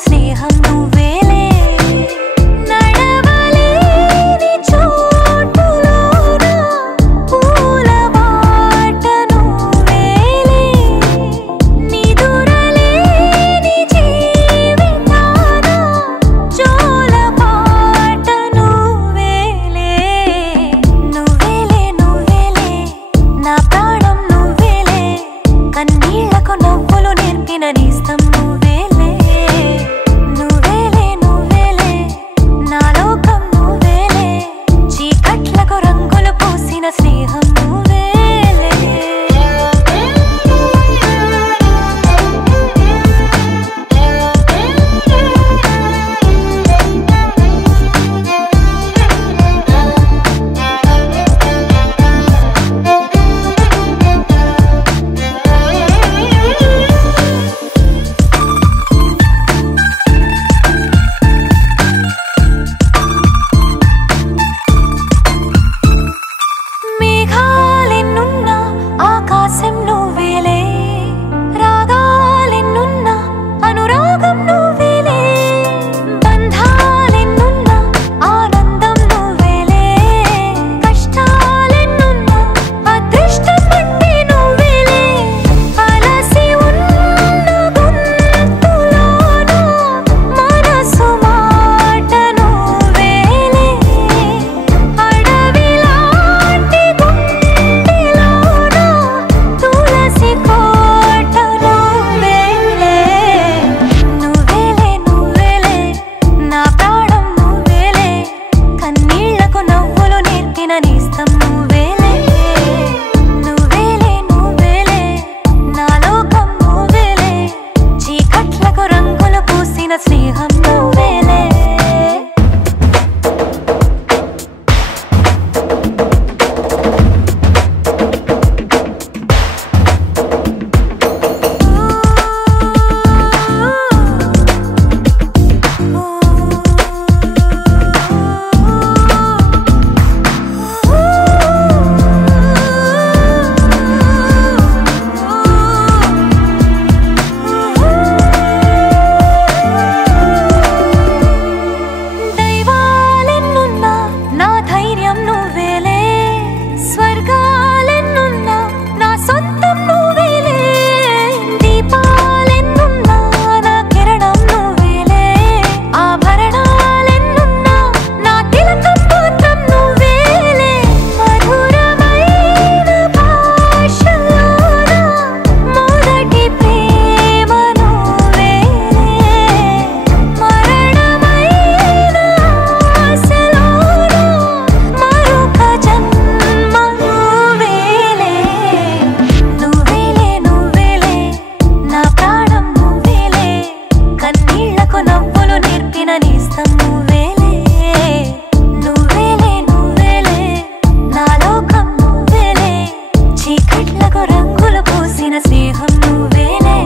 స్నేహం నువ్వేలే నడవలేని చోటులోన పూల బాట నువ్వేలే నిదురలేని జీవితాన జోల పాట నువ్వేలే నువ్వేలే నువ్వేలే నా ప్రాణం నువ్వేలే కన్నీళ్లకు నవ్వులు నేర్పిన నేస్తం నువ్వేలే నువ్వేలే నువ్వేలే నా లోకం నువ్వేలే చీకట్లకు రంగులు పూసిన స్నేహం నువ్వేలే మేఘాలెన్నున్నా ఆకాశం నువ్వేలే రాగాలెన్నున్నా అనురాగం నువ్వేలే బంధాలెన్నున్నా ఆనందం నువ్వేలే కష్టాలెన్నున్నా అదృష్టం అంటే నువ్వేలే అలసి ఉన్న గొంతులోన మనసు మాట నువ్వేలే అడవిలాంటి గుండెలోన తులసి కోట నువ్వేలే నువ్వేలే నువ్వేలే నా ప్రాణం నువ్వేలే కన్నీళ్లకు నవ్వులు నేర్పిన నేస్తం నువ్వేలే నువ్వేలే నువ్వేలే నా లోకం నువ్వేలే చీకట్లకు రంగులు పూసిన స్నేహం నువ్వేలే దైవాలెన్నున్నా నా ధైర్యం నువ్వేలే స్వర్గాలెన్నున్నా నా సొంతం నువ్వేలే దీపాలెన్నున్నా నా కిరణం నువ్వేలే ఆభరణాలెన్నున్నా నా తిలకం మాత్రం నువ్వేలే మధురమైన భాషలోన మొదటి ప్రేమ నువ్వేలే మరణమైన ఆశలోన మరొక జన్మ నువ్వేలే నువ్వేలే నువ్వేలే నా ప్రాణం నువ్వేలే కన్నీళ్లకు నవ్వులు నేర్పిన నేస్తం నువ్వేలే నువ్వేలే నువ్వేలే నా లోకం నువ్వేలే చీకట్లకు రంగులు పూసిన స్నేహం నువ్వేలే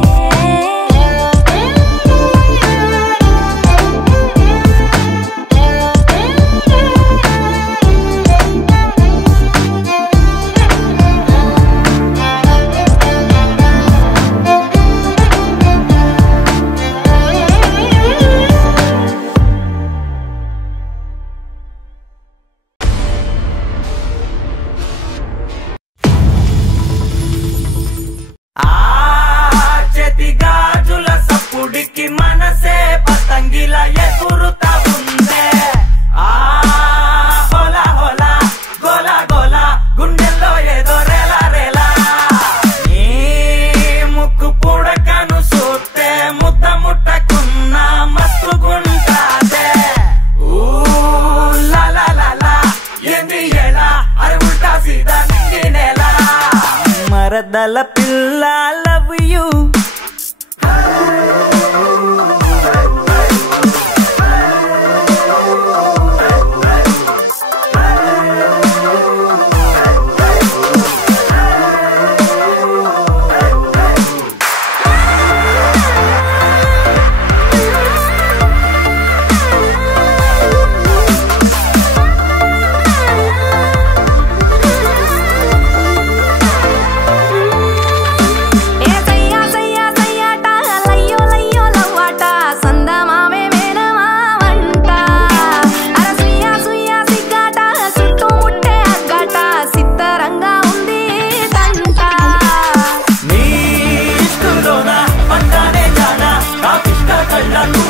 చేతి గాజుల సప్పుడికి మనసే పతంగిలా ఎగురుతా ఉందే హోలా హోలా గోలా గోలా గుండెల్లో ఏదో రేలా రేలా నీ ముక్కు పుడకను చూస్తే ముద్ద ముట్టకున్నా మస్తు గుంటాదే లాలా లాలా ఏంది ఎలా అరే ఉల్టా సీదా నింగినేలా మరదల పిల్ల లవ్ యూ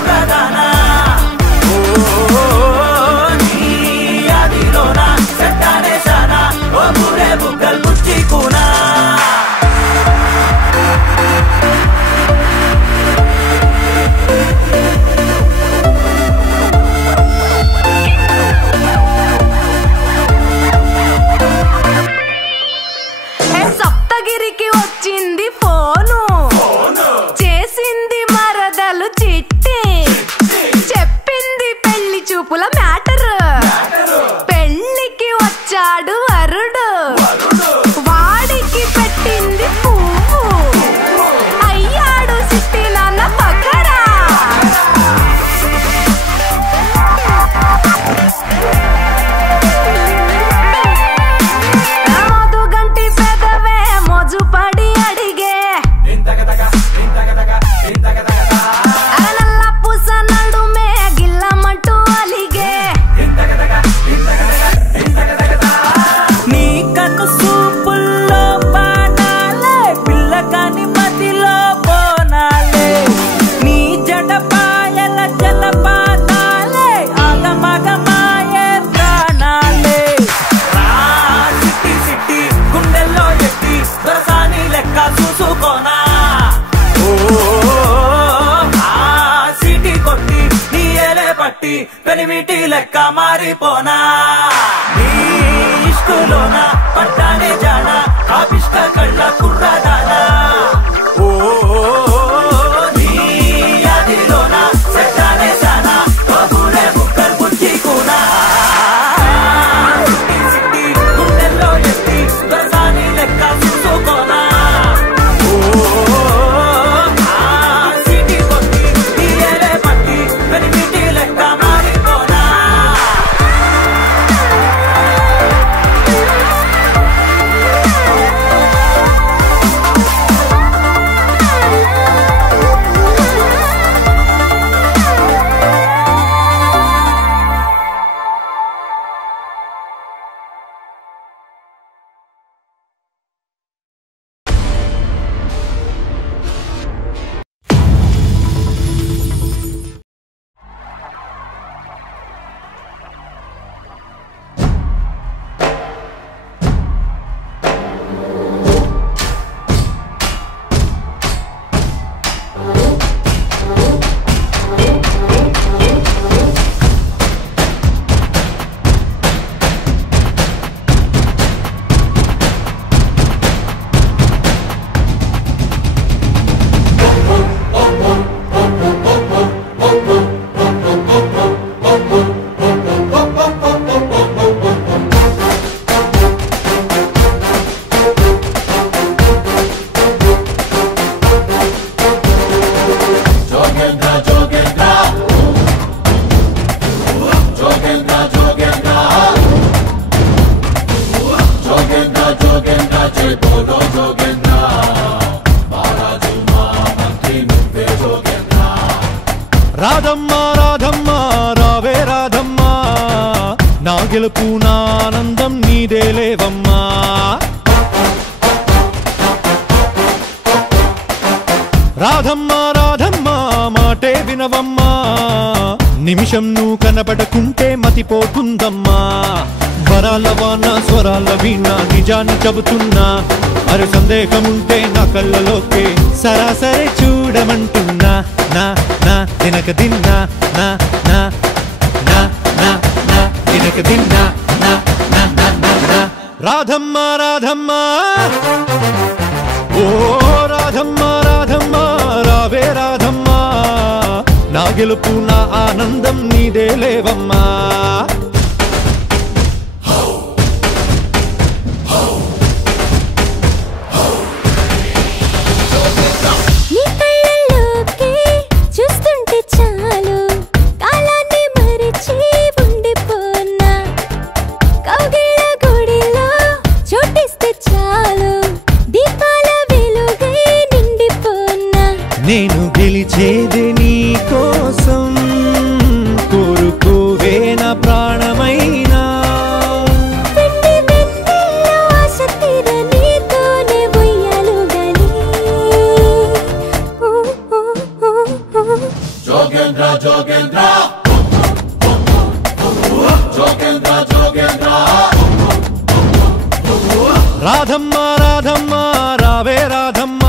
కుర్రదానా నీ అదిలోన చెట్టానే శానా ఓ పూరే బుగ్గల్ పుచ్చికునా సప్తగిరికి వచ్చింది ఫోను చేసింది మరదలు చిట్టి చెప్పింది పెళ్లి చూపుల మ్యాటర్ పెళ్లికి వచ్చాడు వరుడు వాడికి పెట్టింది పువ్వు అయ్యాడు సిట్టి నాన్న పక్కరా పడి అడిగే నల్ల పూస నడుమే గిల్లమంటూ అలిగే నీ కన్ను సూపుల్లో పానాలే పిల్లకాని మదిలో బోనాలే నీ జడపాయల జలపాతాలే ఆగమగమాయే ప్రాణాలే సిట్టి సిట్టి గుండెల్లో ఎట్టి దొరసాని లెక్క చూసుకోనా సిటీ కొట్టి నీ ఏలే పట్టి పెనిమిటి లెక్క మారిపోనా నీ ఇష్టులోన పట్టానే జానా ఆ పిష్ట కళ్ళ కుర్రదానా నీ అదిలోన చెట్టానే శానా ఓ పూరే బుగ్గల్ పుచ్చికునా సిట్టి గుండెల్లో ఎత్తి దొరసాని లెక్క చూసుకోనా సిటీ కొట్టి నీ ఏలే పట్టి పెనిమిటి లెక్క మారిపోనా రాధమ్మ రాధమ్మ రావే రాధమ్మ నా గెలుపు నా ఆనందం నీదే లేవమ్మా రాధమ్మ రాధమ్మ మాటే వినవమ్మా నిమిషం నువ్వు కనబడకుంటే మతిపోతుందమ్మా వరాల వాన స్వరాల వీణ నిజాన్ని చెబుతున్నా అరే సందేహముంటే నా కళ్ళలోకే సరాసరి చూడమంటున్నా నా నా దినక దిన్నా నా నా నా నా నా దినక దిన్నా నా నా నా నా రాధమ్మ రాధమ్మ ఓ రాధమ్మ రాధమ్మ రావే రాధమ్మ నా గెలుపు నా ఆనందం నీదే లేవమ్మా నేను గెలిచేది నీ కోసం కోరుకోవే నా రాధమ్మ రాధమ్మ రావే రాధమ్మ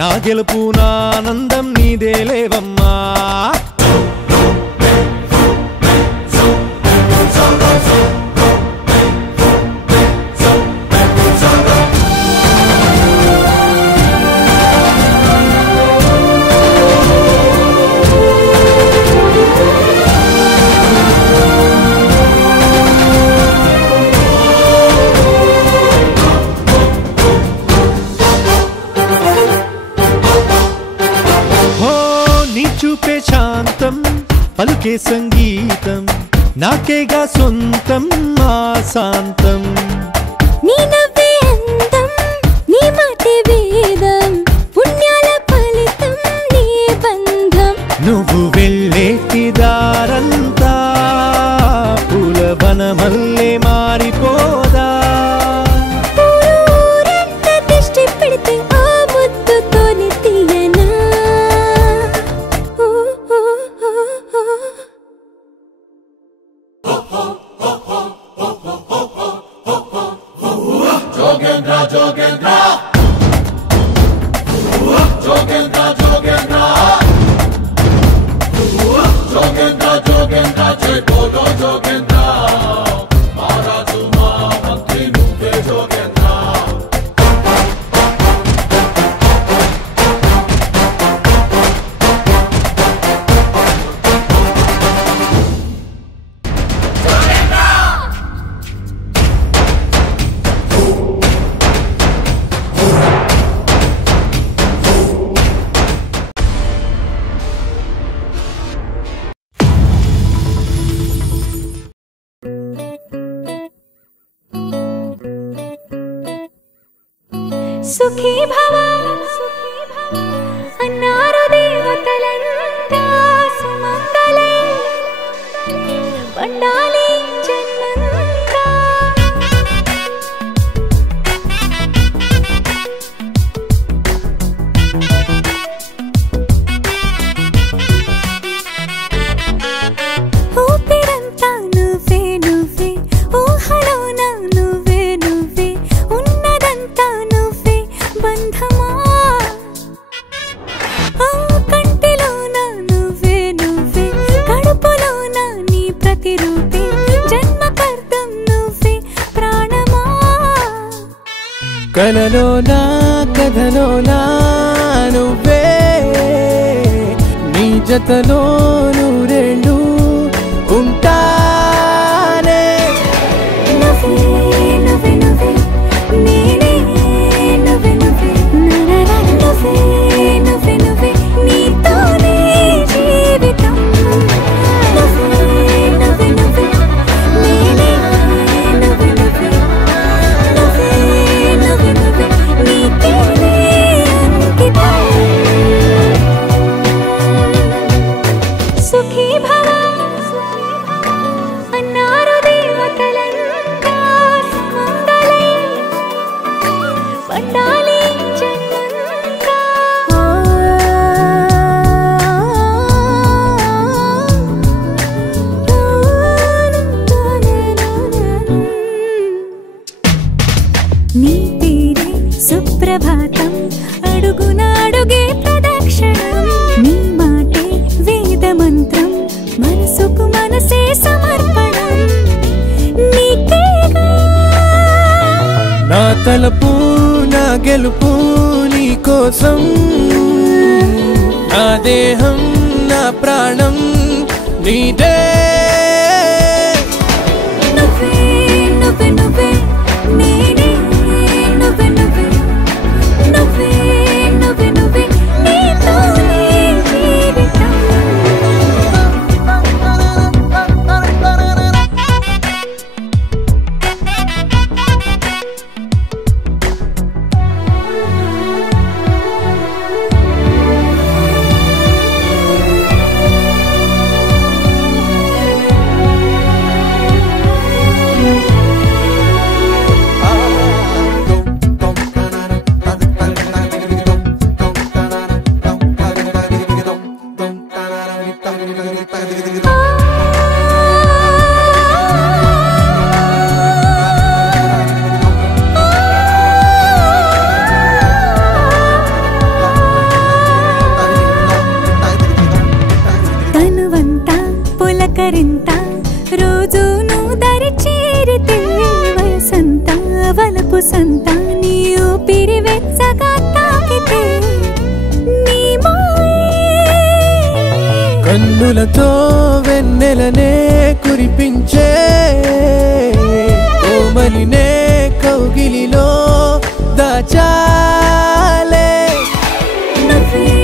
నా గెలుపు నా ఆనందం నీదేలేవమ్మా చూపే శాంతం పలుకే సంగీతం నాకేగా సొంతం మా శాంతం నీ నవ్వే అందం నీ మాటే వేదం పుణ్యాల ఫలితం నీ బంధం నువ్వు వెళ్ళేటి దారంతా పూలవనమల్లే మారిపోదా ఊరంతా దిష్టి పెడితే ఆ ముద్దుతోని తీయనా సుఖీ భవ అన్నారు దేవతలంతా సుమంగళై పండాలి జన్మంతా ఊపిరంతా నువ్వే నువ్వే ఊహలోన నువ్వే నువ్వే ఉన్నదంతా బంధమా కంటిలోన నువ్వే నువ్వే కడుపులోన నీ ప్రతిరూపే జన్మకర్తం నువ్వే ప్రాణమా కలలోనా కథలోనా నువ్వే నీ జతలో నూరెండు ఉంటానే నువ్వే నువ్వే నువ్వే నేనే నువ్వే నువ్వే నువ్వే నువ్వే నువ్వే నీతోనే జీవితం నువ్వే నువ్వే నువ్వే నేనే నువ్వే నువ్వే నువ్వే నువ్వే నువ్వే నీతోనే అంకితం సుఖీ భవ అన్నారు దేవతలంతా సుమంగళై పండాలి జన్మంతా నీ పేరే సుప్రభాతం అడుగున అడుగే ప్రదక్షిణం నీ మాటే వేదమంత్రం మనసుకు మనసే సమర్పణం నీకేగా నా తలపు నా గెలుపు నీ కోసం నా దేహం నా ప్రాణం నీదే నువ్వే నువ్వే నువ్వే నేనే నువ్వే నువ్వే నువ్వే నువ్వే నువ్వే నీతోనే జీవితం తనువంతా పులకరింత రోజు నువ్వు దరి చేరితే వయసంతా వలపు సంత నీ ఊపిరి వెచ్చగా తాకితే నీ కన్నులతో వెన్నెలనే కురిపించే కోమలినే కౌగిలిలో దాచాలే మాయ